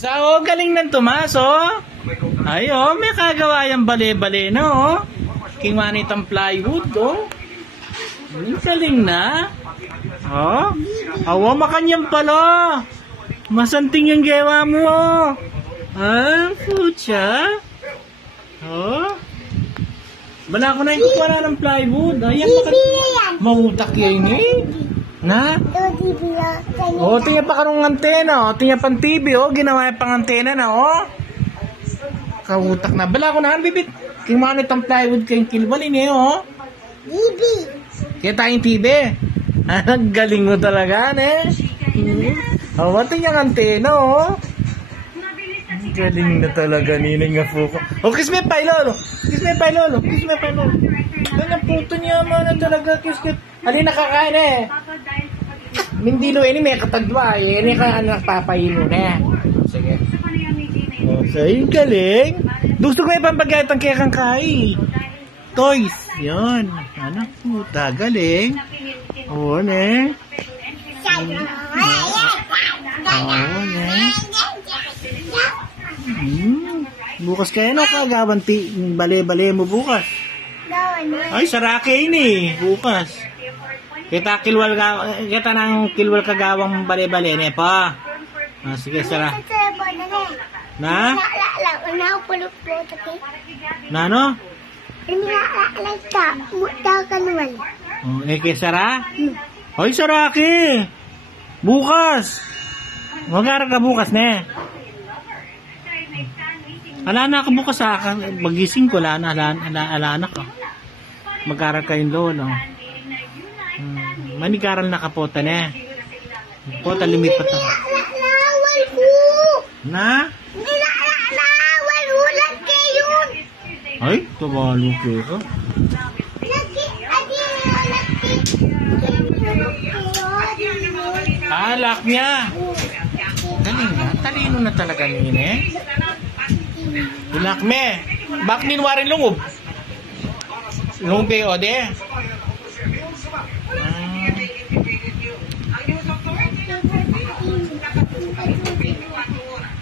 So, galing ng Tomas, oh. Ay, oh, may kagawa yung bale-bale na, oh. Kingwanitang plywood, oh. Galing na. Oh. Awa, makanyang pala. Masanting yung gawa mo, oh. Ah, pucha. Oh. Bala ko na yung kukuha ng plywood. Ayan, mautak yan, eh. Na? Oh, tingnan pa karong antena, oh. Tingnan pang TV, oh. Ginawa pang antena na, oh. Kautak na. Bala ko na, bibit. King manit ang plywood kayong kilbalin, eh, oh. TV. Kaya tayong TV. Ang galing mo talaga, eh. Oh, tingnan ang antena, oh. Ang galing na talaga, ninang nga po ko. Oh, kiss me, pailolo. Kiss me, pailolo. Kiss me, pailolo. Ganyan puto niya, man, talaga, kiss me. Halina kakain, eh. Mindilo ini may katagwa eh. Ini ka anak papayin mo na. Sige. Okay, galing. Gusto ko ipampagayat ang kaya kang kai. Toys. Yan. Anak puta, galing. Oo, ne. Oo, ne. Bukas kayo no kagawan bale-bale mo bukas. Ay, sarake ini. Bukas. Kita kilwal ka, kita nang kilwal kagawang bale-bale ne pa. Ah, sige sara. Na? Na no? Oh, kay sara? Hoy saraki. Bukas. Magara ka bukas ne. Ala na ka bukas sa akin. Magising ko ala na ka. Magara kayong lolo. Manikaral na kapota na. Kapota lumipat na. Nalawal ko. Na? Nalawal ulan kayo. Ay, tabalo kayo. Alak niya. Galing na. Talino na talaga niya eh. Ulak me. Bak ninwarin lungob. Lungob kayo, ode.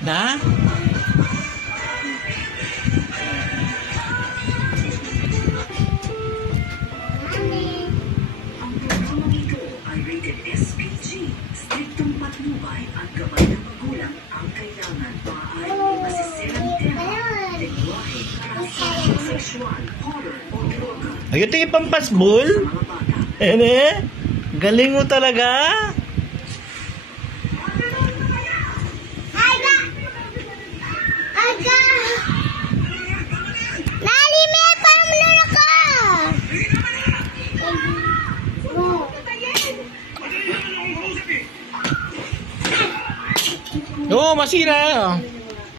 Na? Ay rated SPG. Striktong patnubay at gabay ng magulang ang kailangan. Maaaring masisira ni tema, lengguwahe, transaksyon sexual, horror o droga. Ayun tingin pampasbol? Eh, galing mo talaga? Oo, masira.